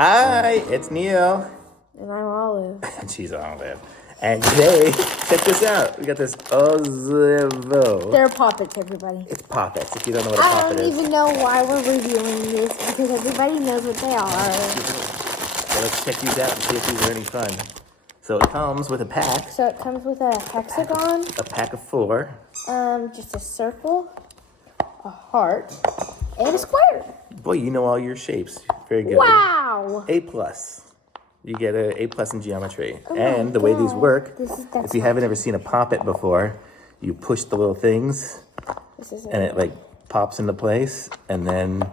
Hi, it's Neo. And I'm Olive. And she's Olive. And today, check this out. We got this OZZEVO. They're Poppets, everybody. It's Poppets, if you don't know what a I Poppet is. don't even know why we're reviewing this because everybody knows what they are. So let's check these out and see if these are any fun. So it comes with a pack. So it comes with a hexagon. A pack of 4. Just a circle, a heart, and a square. Boy, you know all your shapes. Very good. Wow! A+. You get an A+ in geometry. Oh and the way these work, that's if you haven't ever seen a Poppet before, you push the little things and it like pops into place, and then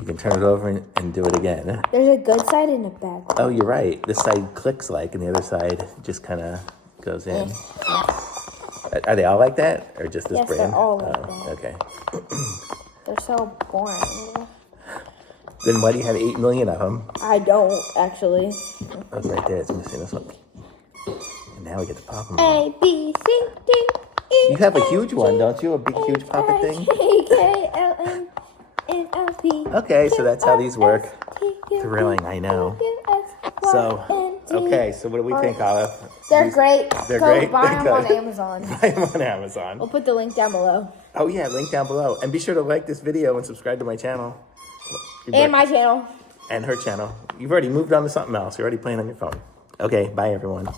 you can turn it over and do it again. There's a good side and a bad side. Oh, you're right. This side clicks like, and the other side just kind of goes in. Are they all like that, or just this Yes, brand? they're all like that. Okay. They're so boring. Then why do you have 8 million of them? I don't, actually. Oh, it's right there. It's missing this one. And now we get to pop them. A, B, C, D, E, You have a huge one, don't you? A big, huge Poppet thing? K-L-M-N-O-P. Okay, so that's how these work. Thrilling, I know. So, okay, so what do we think, Olive? They're great. They're Go great? buy them They're on good. Amazon. Buy them on Amazon. We'll put the link down below. Oh, yeah, link down below. And be sure to like this video and subscribe to my channel. And my channel. And her channel. You've already moved on to something else. You're already playing on your phone. Okay, bye, everyone.